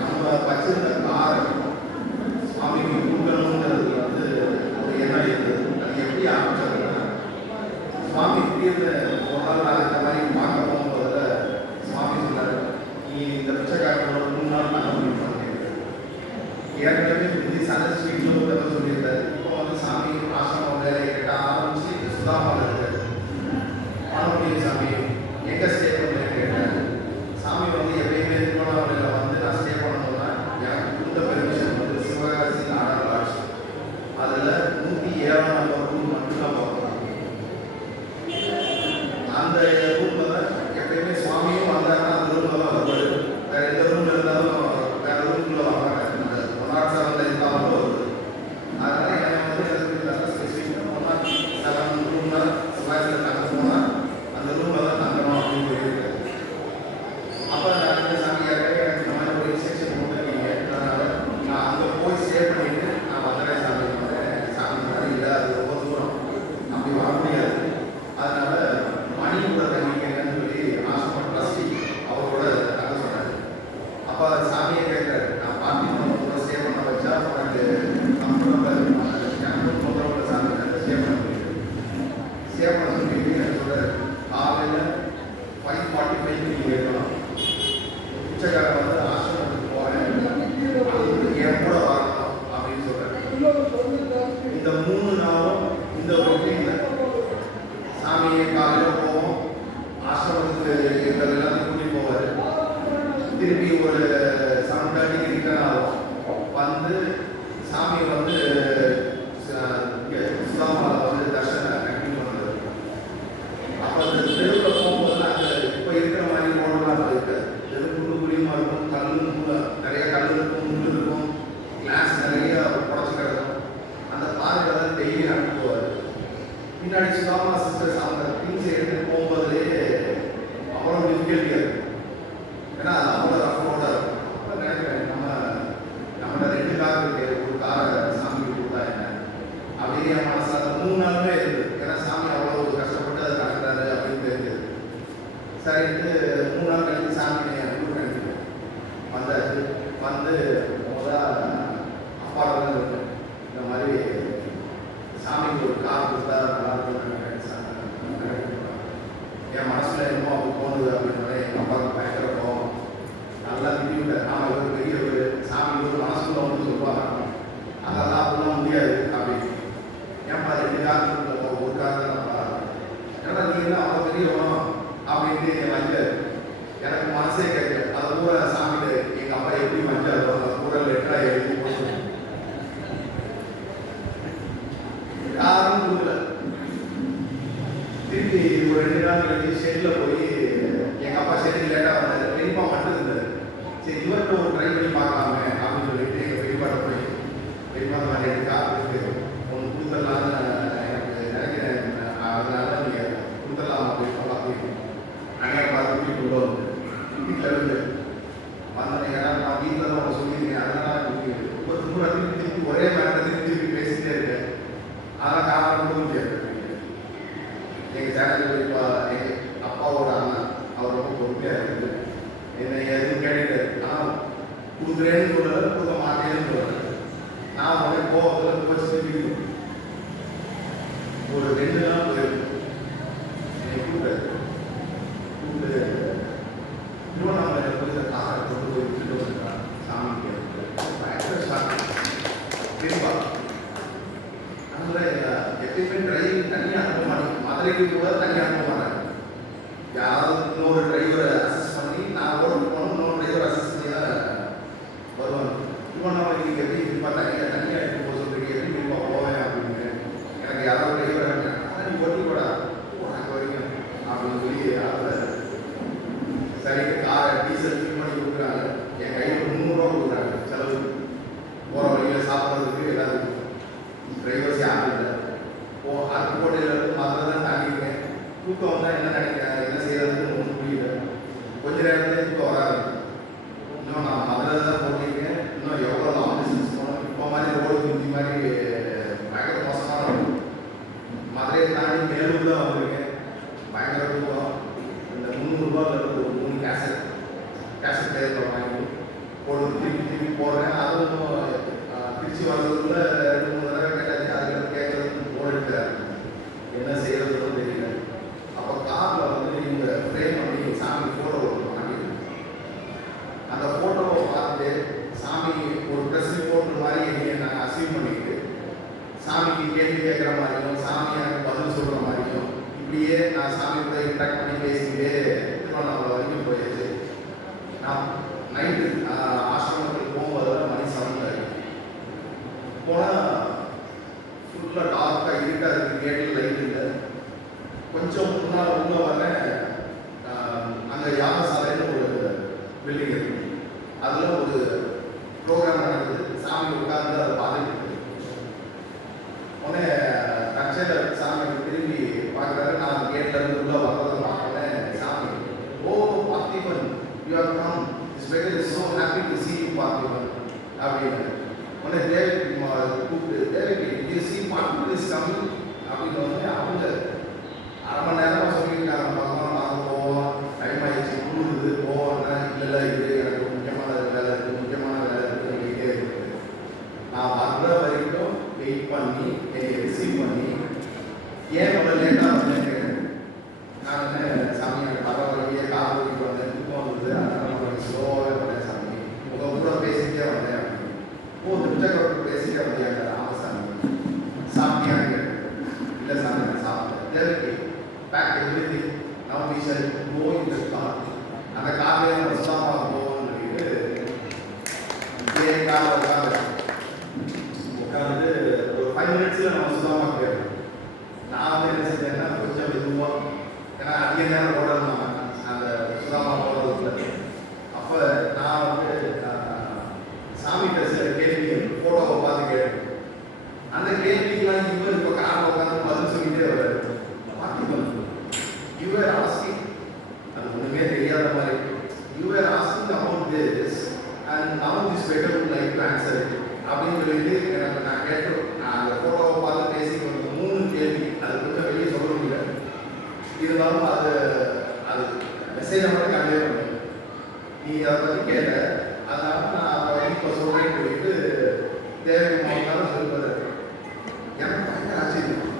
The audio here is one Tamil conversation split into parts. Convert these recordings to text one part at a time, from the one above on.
நம்ம வச்சிருந்த காரை சுவாமிக்கு கொடுக்கணுங்கிறதுல வந்து ஒரு எண்ணம் இருந்தது. அது எப்படி ஆரம்பிச்சதுன்னா, சுவாமி திடீர்னு ஒரு நாள் நான் இந்த மாதிரி பார்க்க போகும்போது சுவாமி சொன்னார், நீ இந்த பிச்சைக்காரனோட 3 நாள் நான் பண்ணியிருக்கேன். ஏற்கனவே முந்தி சண்டை ஸ்வீட்டில் ஒரு கதை சொல்லியிருந்தார். இப்போ வந்து சாமி ஆசிரமம் வேலையை கேட்ட ஆரம்பிச்சு சுதாமாவில் இருக்காரு. ஆனோடைய சாமி எங்கே ஸ்டே பண்ணுறேன்னு கேட்டார். சாமி வந்து எப்பயுமே திருவண்ணாமலையில் வந்து நான் ஸ்டே பண்ணணும்னா எனக்கு கொடுத்த பெர்மிஷன் வந்து சிவகாசி நாடக லாட்ஜ். அதில் 107ஆம் நம்பர் ரூம் மட்டும்தான் பார்க்கலாம். அந்த ரூமில் தான் எப்பயுமே சுவாமியும் வந்தாங்கன்னா அந்த ரூமில் தான் வருவார். வேறு எந்த ரூமில் இருந்தாலும் வேறு ரூமில் வர்றாங்க. அந்த 107 இருந்தாலும் வருது. அதனால் எனக்கு வந்து எதுக்கு ஸ்பெசிஃபிக்காக 107 ரூமில் சிவாசியில் தங்க போனால் அந்த ரூமில் தான் தங்கணும் அப்படின்னு சொல்லியிருக்காரு. அப்போ நான் இந்த சாமியாரே எனக்கு இந்த மாதிரி ஒரு இன்ஸ்ட்ரக்ஷன் கொடுத்துருக்கீங்க, நான் அங்கே போய் ஸ்டே பண்ணிட்டு நான் வந்துடுறேன் சாமி. சாமி மாதிரி இல்லை, அது ரொம்ப தூரம், அப்படி வர முடியாது. அதனால மணி கூட தங்கிக்கங்கன்னு சொல்லி ஆசிரம ட்ரஸ்டி அவரோட தங்க சொன்னார். அப்போ சாமியை கேட்குறாரு, நான் பார்ட்டி கூட ஸ்டே பண்ண வச்சா உனக்கு கம்ஃபர்டபுள் முதல்ல சாமி ஸ்டே பண்ண முடியும். ஸ்டே பண்ண சொல்லி எனக்கு சொல்கிறார், காலையில் 5:45 நீங்கள் இருக்கணும். பிச்சைக்காரன் வந்து ஆசிரமத்துக்கு போகிறேன், என் கூட வரணும் அப்படின்னு சொல்கிறார். இந்த 3 நாளும் இந்த ரொட்டீனில் சாமியை காலையில் போவோம், ஆசிரமத்துக்கு இருக்கிறதெல்லாம் கூட்டிகிட்டு போவார். திருப்பி ஒரு 7:30 ரிட்டர்ன் ஆகும். வந்து சாமியை வந்து சுதாமாவில் வந்து தர்ஷனை கண்டினியூ பண்ணுறது. அப்போ அந்த தெருவில் போகும்போது அங்கே இப்போ இருக்கிற மாதிரி ரோடெல்லாம் இருக்காது. தெரு குண்டு குழியுமா இருக்கும், நிறைய கல் இருக்கும், முள் இருக்கும், கிளாஸ் நிறைய உடச்சி கிடக்கும். அந்த பார்க்கில் தான் டெய்லி அனுப்புவார். பின்னாடி சுதாமா சிஸ்டர்ஸ் அவங்க திங்ஸ் எடுத்துகிட்டு போகும்போதுலேயே அவ்வளோ டிஃபிகல்ட்டியாக இருக்கும். ஏன்னா அது அவ்வளோ ரஃப் ரோடாக இருக்கும். அப்போ நினைக்கிறேன், நம்மளோட 2 கார் இருக்கு, ஒரு காரை சாமிக்கு கொடுத்தா என்ன அப்படியே என் மனசில் 3 நாளுமே இருக்குது. ஏன்னா சாமி அவ்வளோ கஷ்டப்பட்டு அதை நடக்கிறாரு அப்படின்னு தெரிஞ்சது. சரின்ட்டு 3 நாள் கழித்து சாமி ஊருக்கு அனுப்பிடுவேன். வந்தாச்சு. வந்து அப்பாவோட இருக்கு, இந்த மாதிரி சாமிக்கு ஒரு கார் கொடுத்தா நல்லா இருக்கும். என் மனசில் என்னமோ அப்படி தோணுது அப்படின்னு எங்கள் அப்பாவுக்கு பயங்கர கோவம். நல்லா திட்டிவிட்டார். நாம் ஒரு பெரிய ஒரு சாமி ஒரு மனசுக்குள்ள வந்து சொல்லுவாங்க, அதெல்லாம் அப்படிலாம் முடியாது அப்படின்னு. ஏன்ப்பா 2 கார் கொடுத்தோம், ஒரு கார் தானப்பா, ஏன்னா நீங்கள் என்ன அவ்வளோ பெரிய வேணும் அப்படின்ட்டு என் வந்தார். எனக்கு மனசே கேட்க அதை பூரா சாமியில் எங்கள் அப்பா எப்படி வந்தாரோ அந்த பூரா லெட்டராக எழுதி போட்டு யாரும் கொடுக்கல. திருப்பி ஒரு 2 நாள் கழிச்சு ஷெட்டில் போய் எங்கள் அப்பா ஷெட்டில் லேட்டாக வந்தார். பெரியப்பா மட்டும் இருந்தார். சரி இவர்கிட்ட ஒரு ட்ரை பண்ணி பார்க்கலாமே அப்படின்னு சொல்லிட்டு எங்கள் பெரியப்பாட்ட போய், பெரியப்பா இந்த மாதிரி 2 கார் இருக்குது, ஒன்று கொடுத்துடலான்னு எனக்கு நினைக்கிறேன், அதனால நீங்கள் கொடுத்துடலாம் அப்படின்னு சொல்லலாம். அங்கே பார்த்து வீட்டுக்கு கொண்டு வந்து வீட்டில் இருந்து வந்தேன். ஏன்னா நான் வீட்டில் தான் உங்களை சொல்லியிருக்கேன், அதனால் ரொம்ப தூரத்துக்கு திருப்பி ஒரே மேட்டத்துக்கு திருப்பி பேசிகிட்டே இருக்கேன். அதனால் காரணம் கொடுக்க முடியாது. எங்கள் சேனல் இப்போ எங்கள் அப்பாவோட அண்ணன் அவர் ரொம்ப பொறுமையாக இருக்குது. என்னை எதுவும் கேட்டுட்டாரு, ஆனால் கொடுக்குறேன்னு சொல்லலை, கொடுக்க மாட்டேன்னு சொல்லலை. நான் உடனே கோவத்தில் வச்சு வீடு ஒரு 2 நாள் போயிருக்கேன். என்னை கூப்பிட்டாரு, கூப்பிட்டு திருவண்ணாமலையில் போய் இந்த காரை கொண்டு போய் விட்டுட்டு வந்துட்டான் சாமிக்கு. பயங்கர ஷாக். திரும்பா அதனால் எப்பயுமே டிரைவிங் தனியாக அனுப்ப மாட்டேங்க. மதுரைக்கு கூட தனியாக அனுப்ப மாட்டாங்க. யாராவது இன்னொரு டிரைவரை அசஸ் பண்ணி நான் ரோடுக்கு போகணும், இன்னொரு டிரைவர் அசஸ் பண்ணி தான் வருவாங்க. திருவண்ணாமலைக்கு எப்படி திருப்பா தனியாக எடுத்து போக சொல்கிறீங்க, எப்படி திருப்பா போவேன் அப்படின்னு எனக்கு யாராவது டிரைவர் நீ ஓட்டி கூட உனக்கு வரைக்கும் அப்படின்னு சொல்லி அதில் சரிக்கு காரை டீசல் ஃபில் பண்ணி கொடுக்குறாங்க. என் கையில் 300 ரூபா கொடுக்குறாங்க செலவு, போகிற வழியில் சாப்பிட்றதுக்கு எல்லாத்துக்கும். டிரைவர்ஸ் யாரும் இல்லை. அருப்புக்கோட்டையிலேருந்து மதுரை தான் தாண்டிக்கிறேன். தூக்கம் வந்தால் என்ன நினைக்கிறேன், என்ன செய்யறதுன்னு ஒன்றும் புரியல. கொஞ்ச நேரத்தில் தூக்கம் வராது. இன்னும் நான் மதுரை தான் போட்டிருக்கேன். இன்னும் எவ்வளோ லாங் டிஸ்டன்ஸ் போகணும். இப்போ மாதிரி ரோடு குஞ்சி மாதிரி பயங்கர மோசமான ரோடு. மதுரையை தாண்டி மேலூர் தான் வந்திருக்கேன். பயங்கர தூக்கம். இந்த 300 ரூபாயில் ஒரு 3 கேசட் பிளேயரில் வாங்கி போட்டு போடுறேன். அதுவும் திருச்சி வந்ததுக்குள்ள 2-3 தடவை கேட்டாச்சு. அதுக்கு கேட்கறதுக்கு போன் எடுக்கிறாரு. என்ன செய்யறதுன்னு தெரியல. அப்போ காரில் வந்து இவங்க ஃப்ரேம் பண்ணி சாமி ஃபோட்டோ மாட்டிருக்கு. அந்த ஃபோட்டோவை பார்த்துட்டு சாமி ஒரு ட்ரெஸ் ரிப்போர்ட் மாதிரி என்னையை நாங்கள் அசீவ் பண்ணிட்டு சாமிக்கு கேள்வி கேட்குற மாதிரியும் சாமி எனக்கு பதில் சொல்கிற மாதிரியும் இப்படியே நான் சாமி கூட இன்ட்ராக்ட் பண்ணி பேசிக்கிட்டே திருவண்ணாமலை வரைக்கும் போயாச்சு. நான் நைட்டு ஆசிரமத்துக்கு போகும்போது மணி 7 போனால் ஃபுல்லாக டார்க்காக இருக்காது. கேட்டில் லைட் இல்லை. கொஞ்சம் முன்னால் உள்ள வரேன். அங்கே யாகசாலைன்னு ஒரு பில்டிங் இருக்கு. அதில் ஒரு ப்ரோக்ராம் நடக்குது. சாமி உட்கார்ந்து அதை பார்த்துட்டு உடனே தற்செயல சாமி திரும்பி பார்க்குறாரு. நான் கேட்ல இருந்து உள்ள வர்றதை பார்க்கறேன். சாமி, oh Parthiban, you are come, it's very so happy to see you Parthiban அப்படின்னு. உடனே தேவகி கூப்பிட்டு, Devaki you see Parthiban is coming அப்படின்னு வந்து அவங்க அரை மணி நேரம் சொல்லியிருக்காங்க. பகவான் நாங்கள் போவோம், டைம் ஆயிடுச்சு, கூடுது போவோம்னா இல்லை இது எனக்கு முக்கியமான வேலை இருக்குது, முக்கியமான வேலை இருக்குது சொல்லிக்கிட்டே இருக்குது. நான் வர்ற வரைக்கும் வெயிட் பண்ணி என்னை ரிசீவ் பண்ணி ஏன் அவ்வளோ லேட்டாக வந்தேன். நான் சாமி எனக்கு வர வரையே கார் ஓட்டிட்டு வந்தேன், தூக்கம் வந்தது, அதனால் கொஞ்சம் ஸ்லோவாகவே வந்தேன். சாமி உங்கள் கூட பேசிக்கிட்டே வந்தேன் அப்படின்னு. ஓ திருச்சக்கரத்தை பேசிட்டே வந்தியாங்க. ராமசாமி சாப்பிட்டியாங்க? இல்லை சாமி நான் சாப்பிட்டேன். தேவைக்கு pack everything now we shall go in the car. அந்த கார்லேயே நம்ம சுதாமா போவோம்னு சொல்லிட்டு காரில் உட்காந்து ஒரு 5 மினிட்ஸில் நம்ம சுதாமா போயிடலாம். நான் வந்து என்ன செஞ்சேன்னா கொஞ்சம் மெதுவாக, ஏன்னா அதிக நேரம் ஓடணும் அந்த சுதாமா போகிறதுக்குள்ள. அப்போ நான் வந்து சாமிகிட்ட சில கேள்விகள் ஃபோட்டோவை பார்த்து கேட்டேன். அந்த கேள்விக்கெல்லாம் இவர் இப்போ காரில் உட்காந்து பதில் சொல்லிகிட்டே வர்றாரு. பார்த்திபன், you were asking, அது ஒன்றுமே தெரியாத மாதிரி, you were asking about this and now this better would like to answer it அப்படின்னு சொல்லிட்டு எனக்கு நான் கேட்டோம். நான் அந்த ஃபோட்டோவை பார்த்து பேசி ஒரு 3 கேள்வி, அது கொஞ்சம் வெளியே சொல்ல முடியல. இருந்தாலும் அது மெசேஜை மட்டும் கன்வே பண்ணேன். நீ அதை பற்றி கேட்ட, அதனால நான் அதை இப்போ சொல்கிறேன்னு சொல்லிட்டு தேவைக்கு மாவட்டம் சொல்லுவது எனக்கு பயங்கர ஆச்சரியம்.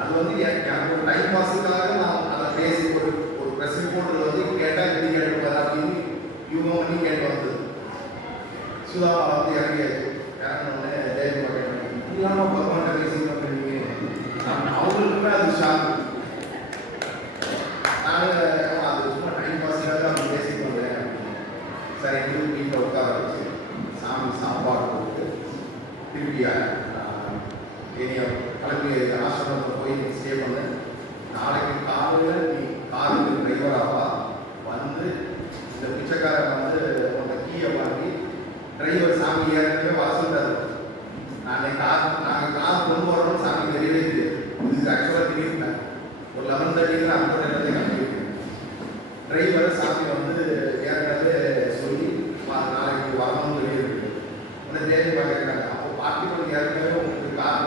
அது வந்து எனக்கு ஒரு டைம் பாஸுக்காக நான் அதை பேசி ஒரு ப்ரெஸ் ரிப்போர்ட்டில் வந்து கேட்டால் எப்படி கேட்டுப்பாரு அப்படின்னு யூகம் பண்ணி கேட்டு வந்தது. சுதா வந்து இறங்கியாச்சு. இறங்கினோடனே தேவி பார்க்க இல்லாமல் பகவான்கிட்ட பேசி பண்ணுறீங்க. அவங்களுக்குமே அது ஷாக்கு. நாங்கள் அது சும்மா டைம் பாஸுக்காக அவங்க பேசிட்டு வந்தேன். சரி எங்களுக்கு வீட்டில் உட்கார வச்சு சாமி சாப்பாடு போட்டு திருப்பி கிளம்பி ஆசிரமத்தில் போய் ஸ்டே பண்ண. நாளைக்கு காலையில் நீ காருக்கு டிரைவராக வந்து இந்த பிச்சைக்காரன் வந்து உன்னோட கீயை வாங்கி டிரைவர் சாமி ஏற்கனவே வர சொல்றாரு. நாங்கள் கார் கொண்டு வரணும் சாமி தெரியவே தெரியாது. இது ஆக்சுவலாக தெரியிருந்தேன். ஒரு 11:30 அந்த இடத்துல கிளம்பியிருக்கேன். டிரைவரை சாமி வந்து ஏற்கனவே சொல்லி நாளைக்கு வரணும்னு சொல்லியிருக்கு. உடனே தேடி பார்க்குறாங்க. அப்போ பார்ட்டிபன் ஏற்கனவே உங்களுக்கு கார்